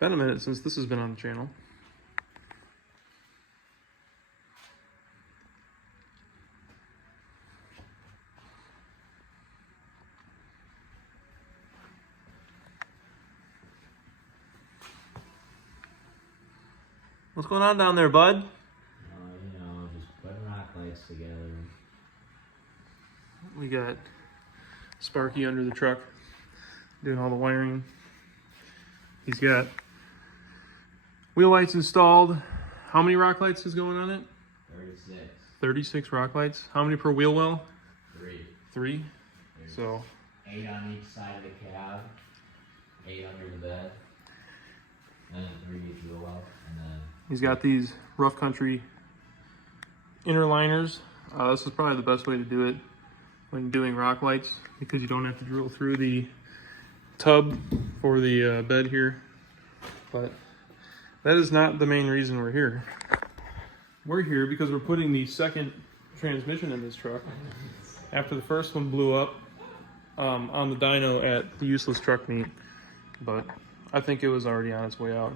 been a minute since this has been on the channel. What's going on down there, bud? You know, just putting rock lights together. We got Sparky under the truck doing all the wiring. He's got wheel lights installed. How many rock lights is going on it? 36. 36 rock lights. How many per wheel well? 3. 3? There's So 8 on each side of the cab, 8 under the bed, and then 3 each wheel well, and then he's got these rough country inner liners. This is probably the best way to do it when doing rock lights, because you don't have to drill through the tub for the bed here. But that is not the main reason we're here. We're here because we're putting the second transmission in this truck after the first one blew up on the dyno at the useless truck meet, but I think it was already on its way out.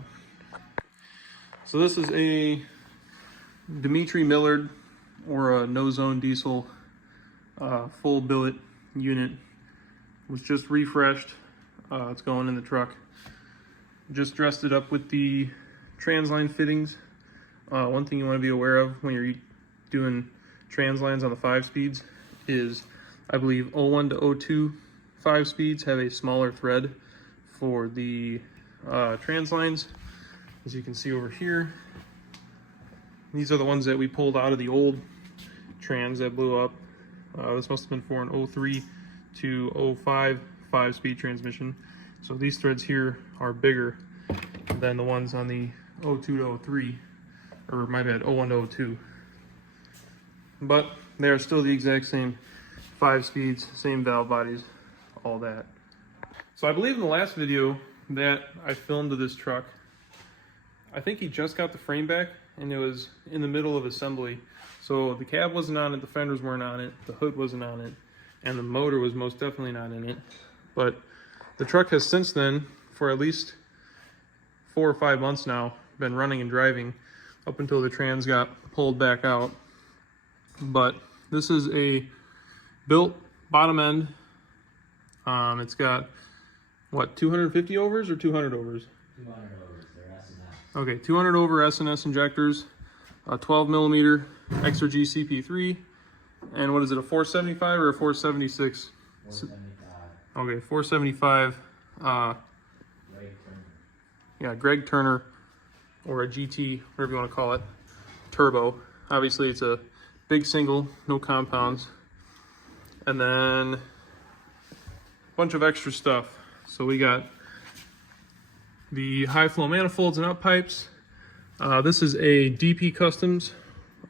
So this is a Dimitri Millard or a no zone diesel full billet unit. Was just refreshed. It's going in the truck. Just dressed it up with the transline fittings. One thing you want to be aware of when you're doing translines on the 5 speeds is, I believe 01 to 02 5 speeds have a smaller thread for the translines. As you can see over here, these are the ones that we pulled out of the old trans that blew up. This must have been for an 03 to 05 5-speed transmission. So these threads here are bigger than the ones on the 02 to 03, or my bad, 01 to 02. But they are still the exact same 5 speeds, same valve bodies, all that. So I believe in the last video that I filmed of this truck, I think he just got the frame back and it was in the middle of assembly. So the cab wasn't on it, the fenders weren't on it, the hood wasn't on it, and the motor was most definitely not in it. But the truck has since then, for at least 4 or 5 months now, been running and driving up until the trans got pulled back out. But this is a built bottom end. It's got, what, 250 overs or 200 overs? 200 overs, they're S&S. Okay, 200 over S&S injectors, a 12 millimeter Exergy CP3, and what is it, a 475 or a 476? 475. Okay, 475. Greg Turner. Yeah, Greg Turner, or a GT, whatever you want to call it, turbo. Obviously, it's a big single, no compounds, and then a bunch of extra stuff. So we got the high flow manifolds and up pipes. This is a DP Customs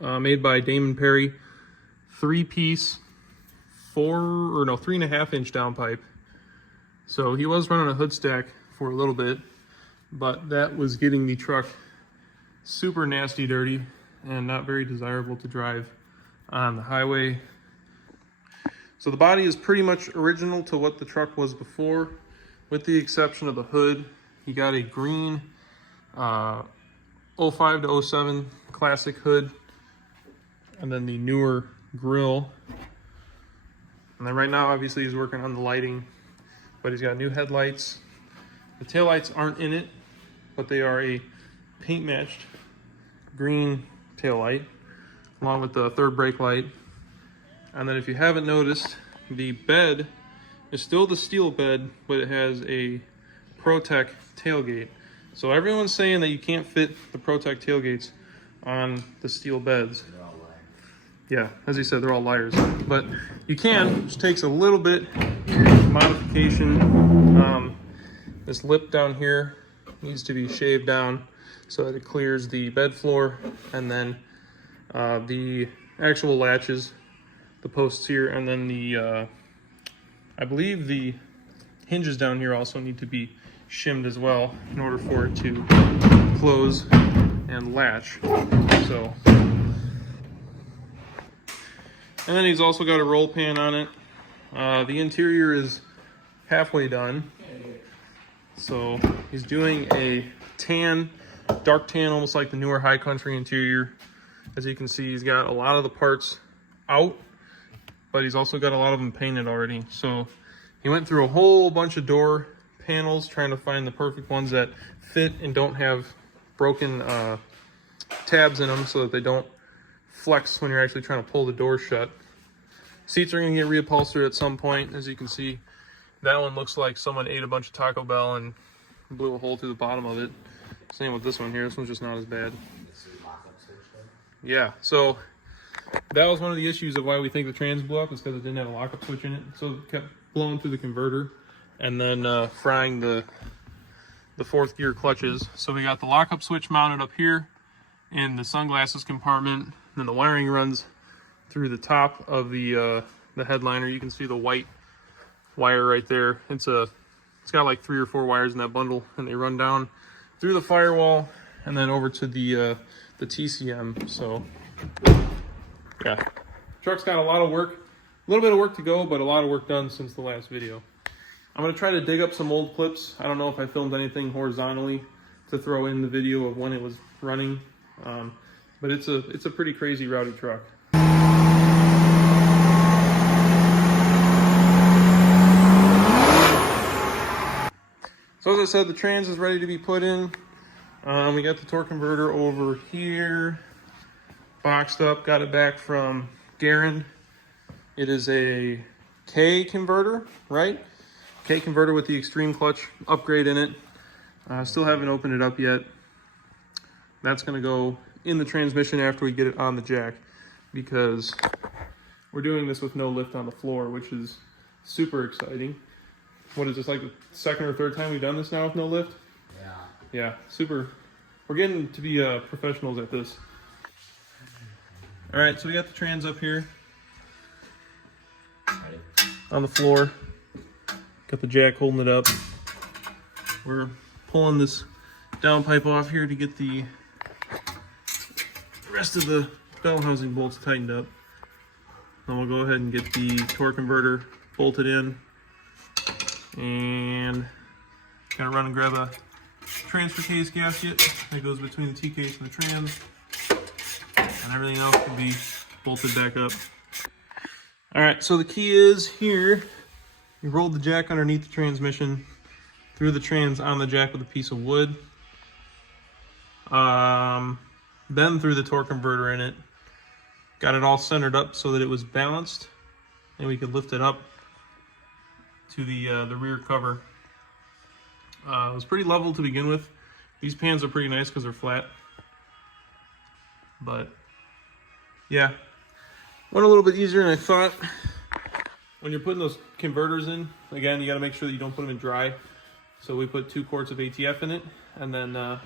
made by Damon Perry, 3-piece, 3.5 inch downpipe. So he was running a hood stack for a little bit, but that was getting the truck super nasty dirty and not very desirable to drive on the highway. So the body is pretty much original to what the truck was before, with the exception of the hood. He got a green 05 to 07 classic hood, and then the newer grille. And then right now, obviously, he's working on the lighting, but he's got new headlights. The taillights aren't in it, but they are a paint matched green taillight, along with the third brake light. And then if you haven't noticed, the bed is still the steel bed, but it has a ProTech tailgate. So everyone's saying that you can't fit the ProTech tailgates on the steel beds. They're all liars. Yeah, as he said, they're all liars. But you can, which takes a little bit of modification. This lip down here needs to be shaved down so that it clears the bed floor, and then the actual latches, the posts here, and then the, I believe the hinges down here also need to be shimmed as well in order for it to close and latch. So, and then he's also got a roll pan on it. The interior is halfway done. So he's doing a tan, dark tan, almost like the newer High Country interior. As you can see, he's got a lot of the parts out, but he's also got a lot of them painted already. So he went through a whole bunch of door panels trying to find the perfect ones that fit and don't have broken tabs in them so that they don't flex when you're actually trying to pull the door shut. Seats are going to get reupholstered at some point. As you can see, that one looks like someone ate a bunch of Taco Bell and blew a hole through the bottom of it. Same with this one here. This one's just not as bad. Yeah, so that was one of the issues of why we think the trans blew up, is because it didn't have a lockup switch in it. So it kept blowing through the converter and then frying the fourth gear clutches. So we got the lockup switch mounted up here in the sunglasses compartment. Then the wiring runs through the top of the headliner. You can see the white wire right there. It's got like 3 or 4 wires in that bundle, and they run down through the firewall and then over to the TCM. So yeah, truck's got a lot of work, a little bit of work to go, but a lot of work done since the last video. I'm gonna try to dig up some old clips. I don't know if I filmed anything horizontally to throw in the video of when it was running, but it's a pretty crazy rowdy truck. So as I said, the trans is ready to be put in. We got the torque converter over here, boxed up, got it back from Garin. It is a K converter, right? K converter with the extreme clutch upgrade in it. Still haven't opened it up yet. That's gonna go in the transmission after we get it on the jack, because we're doing this with no lift on the floor, which is super exciting. What is this, like the second or third time we've done this now with no lift? Yeah. Yeah, super. We're getting to be professionals at this. All right, so we got the trans up here on the floor. Got the jack holding it up. We're pulling this down pipe off here to get the rest of the bell housing bolts tightened up. Then we'll go ahead and get the torque converter bolted in. And gotta run and grab a transfer case gasket that goes between the T-case and the trans, and everything else can be bolted back up. All right, so the key is here. You rolled the jack underneath the transmission, threw the trans on the jack with a piece of wood, then threw the torque converter in it, got it all centered up so that it was balanced, and we could lift it up to the rear cover. It was pretty level to begin with. These pans are pretty nice because they're flat. But yeah, went a little bit easier than I thought. When you're putting those converters in, again, you got to make sure that you don't put them in dry. So we put 2 quarts of ATF in it, and then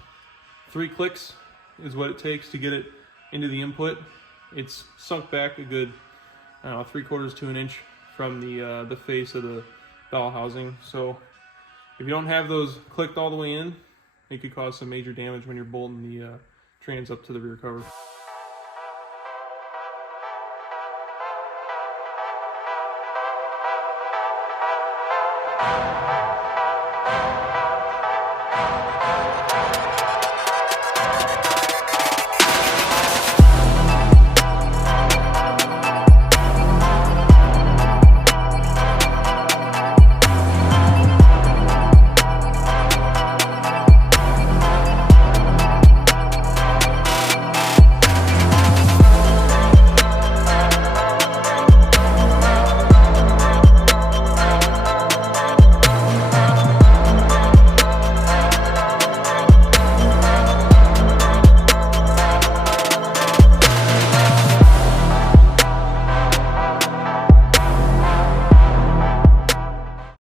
3 clicks is what it takes to get it into the input. It's sunk back a good 3/4 to an inch from the face of the bell housing. So if you don't have those clicked all the way in, it could cause some major damage when you're bolting the trans up to the rear cover.